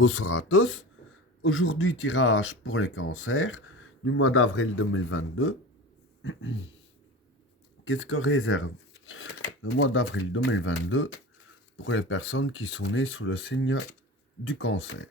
Bonsoir à tous. Aujourd'hui, tirage pour les cancers du mois d'avril 2022. Qu'est-ce que réserve le mois d'avril 2022 pour les personnes qui sont nées sous le signe du cancer?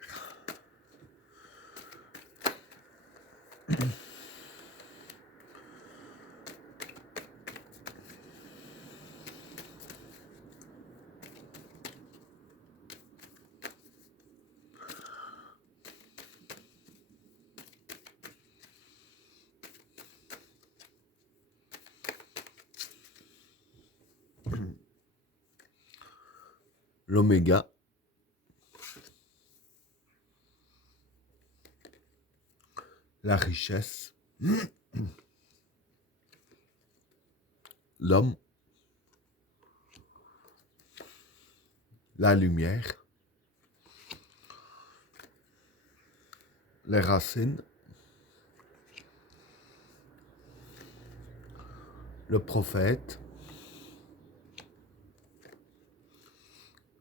L'oméga, la richesse, l'homme, la lumière, les racines, le prophète,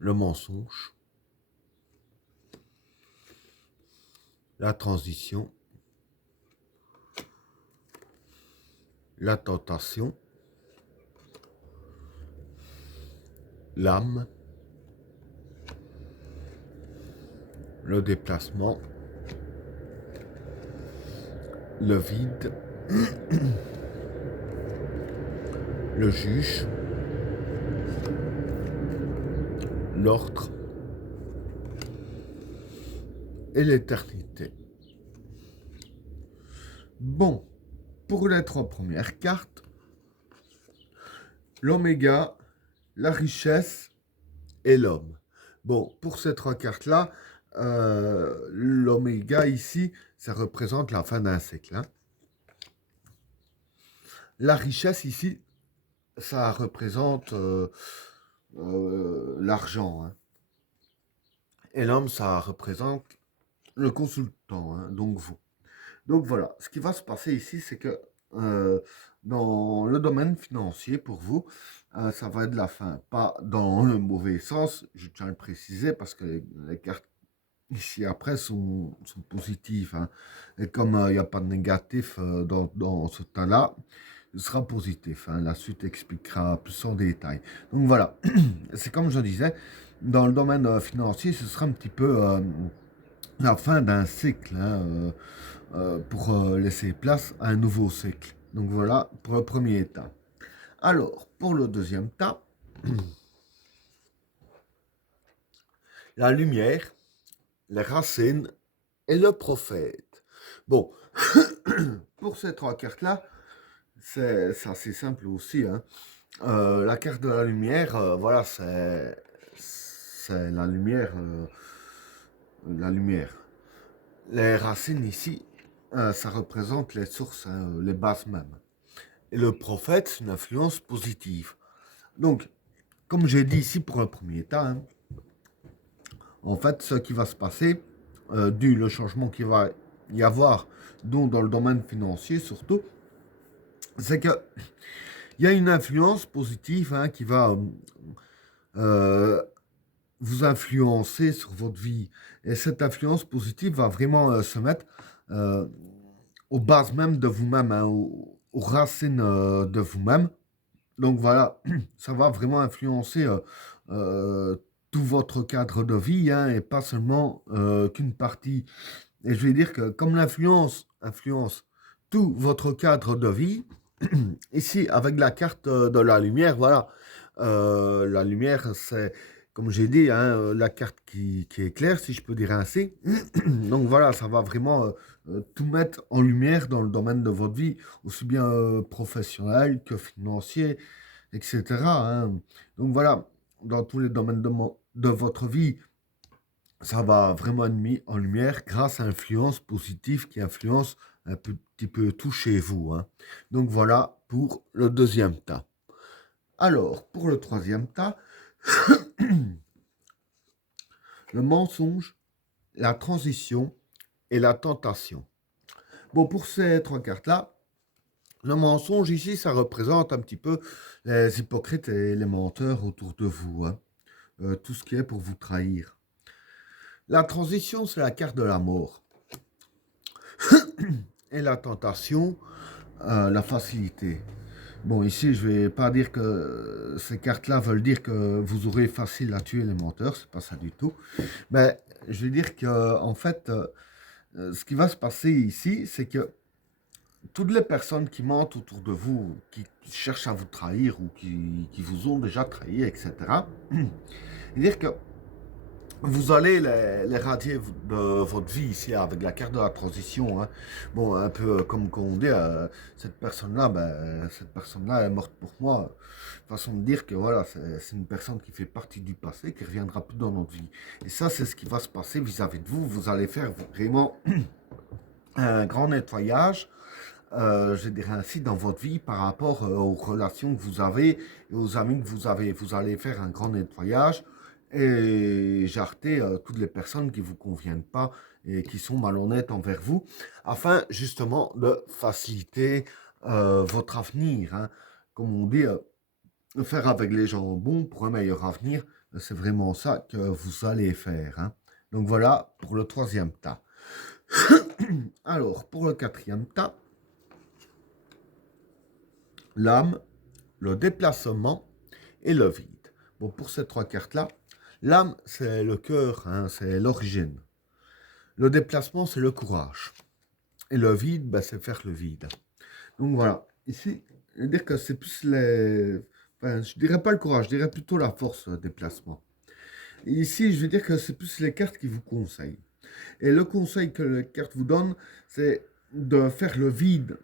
le mensonge, la transition, la tentation, l'âme, le déplacement, le vide, le juge, l'ordre et l'éternité. Bon, pour les trois premières cartes, l'oméga, la richesse et l'homme. Bon, pour ces trois cartes-là, l'oméga ici, ça représente la fin d'un cycle. Hein. La richesse ici, ça représente l'argent. Hein. Et l'homme, ça représente le consultant, hein, donc vous. Donc voilà, ce qui va se passer ici, c'est que dans le domaine financier, pour vous, ça va être de la fin. Pas dans le mauvais sens, je tiens à le préciser, parce que les cartes ici après sont positives. Hein. Et comme il n'y a pas de négatif dans ce tas-là, ce sera positif. Hein. La suite expliquera plus en détail. Donc voilà, c'est comme je disais, dans le domaine financier, ce sera un petit peu la fin d'un cycle. Hein, pour laisser place à un nouveau cycle. Donc voilà pour le premier tas. Alors, pour le deuxième tas, la lumière, les racines et le prophète. Bon, pour ces trois cartes-là, c'est assez simple aussi. Hein. La carte de la lumière, voilà, c'est la lumière. La lumière. Les racines ici, ça représente les sources, hein, les bases même. Et le prophète, c'est une influence positive. Donc, comme j'ai dit ici pour le premier tas, hein, en fait, ce qui va se passer, dû le changement qu'il va y avoir, dont dans le domaine financier surtout, c'est que il y a une influence positive hein, qui va vous influencer sur votre vie. Et cette influence positive va vraiment se mettre euh, aux bases même de vous-même, hein, aux racines de vous-même. Donc voilà, ça va vraiment influencer euh, tout votre cadre de vie hein, et pas seulement qu'une partie. Et je vais dire que comme l'influence influence tout votre cadre de vie, ici avec la carte de la lumière, voilà, la lumière c'est, comme j'ai dit, hein, la carte qui est claire, si je peux dire ainsi. Donc voilà, ça va vraiment tout mettre en lumière dans le domaine de votre vie, aussi bien professionnel que financier, etc. Hein. Donc voilà, dans tous les domaines de votre vie, ça va vraiment être mis en lumière grâce à l'influence positive qui influence un petit peu tout chez vous. Hein. Donc voilà pour le deuxième tas. Alors, pour le troisième tas, le mensonge, la transition et la tentation. Bon, pour ces trois cartes-là, le mensonge ici, ça représente un petit peu les hypocrites et les menteurs autour de vous. Hein. Tout ce qui est pour vous trahir. La transition, c'est la carte de la mort. Et la tentation, la facilité. Bon, ici, je vais pas dire que ces cartes-là veulent dire que vous aurez facile à tuer les menteurs, c'est pas ça du tout. Mais je vais dire que, en fait, ce qui va se passer ici, c'est que toutes les personnes qui mentent autour de vous, qui cherchent à vous trahir ou qui vous ont déjà trahi, etc., dire que vous allez les radier de votre vie ici avec la carte de la transition. Hein. Bon, un peu comme on dit, cette personne-là, cette personne-là est morte pour moi. Façon de dire que voilà, c'est une personne qui fait partie du passé, qui reviendra plus dans notre vie. Et ça, c'est ce qui va se passer vis-à-vis de vous. Vous allez faire vraiment un grand nettoyage, je dirais ainsi, dans votre vie par rapport aux relations que vous avez et aux amis que vous avez. Vous allez faire un grand nettoyage et jarter toutes les personnes qui ne vous conviennent pas et qui sont malhonnêtes envers vous, afin justement de faciliter votre avenir. Hein. Comme on dit, faire avec les gens bons pour un meilleur avenir, c'est vraiment ça que vous allez faire. Hein. Donc voilà pour le troisième tas. Alors, pour le quatrième tas, l'âme, le déplacement et le vide. Bon, pour ces trois cartes-là, l'âme, c'est le cœur, hein, c'est l'origine. Le déplacement, c'est le courage. Et le vide, c'est faire le vide. Donc voilà, ici, je veux dire que c'est plus les... Enfin, je dirais pas le courage, je dirais plutôt la force, le déplacement. Et ici, je veux dire que c'est plus les cartes qui vous conseillent. Et le conseil que les cartes vous donnent, c'est de faire le vide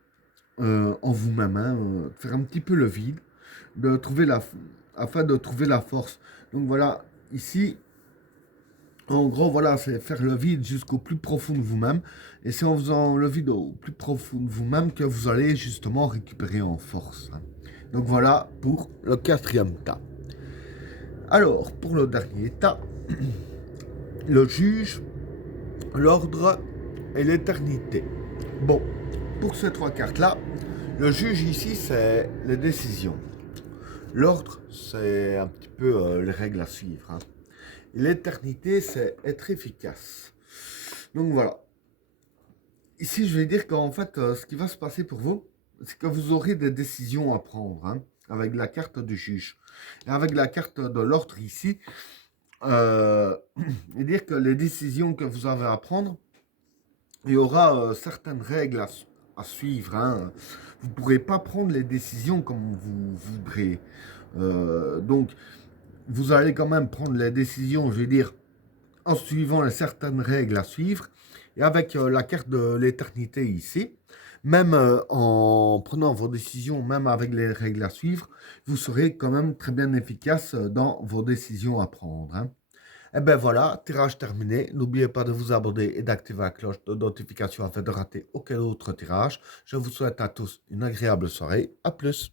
en vous-même, hein, faire un petit peu le vide, de trouver afin de trouver la force. Donc voilà, ici, en gros, voilà, c'est faire le vide jusqu'au plus profond de vous-même. Et c'est en faisant le vide au plus profond de vous-même que vous allez justement récupérer en force. Hein. Donc voilà pour le quatrième tas. Alors, pour le dernier tas, le juge, l'ordre et l'éternité. Bon, pour ces trois cartes-là, le juge ici, c'est les décisions. L'ordre, c'est un petit peu les règles à suivre. Hein. L'éternité, c'est être efficace. Donc voilà. Ici, je vais dire qu'en fait, ce qui va se passer pour vous, c'est que vous aurez des décisions à prendre, hein, avec la carte du juge. Et avec la carte de l'ordre ici, et dire que les décisions que vous avez à prendre, il y aura certaines règles à suivre. Hein. Vous ne pourrez pas prendre les décisions comme vous voudrez. Donc, vous allez quand même prendre les décisions, je vais dire, en suivant les certaines règles à suivre. Et avec la carte de l'éternité ici, même en prenant vos décisions, même avec les règles à suivre, vous serez quand même très bien efficace dans vos décisions à prendre. Hein. Et ben voilà, tirage terminé. N'oubliez pas de vous abonner et d'activer la cloche de notification afin de rater aucun autre tirage. Je vous souhaite à tous une agréable soirée. À plus.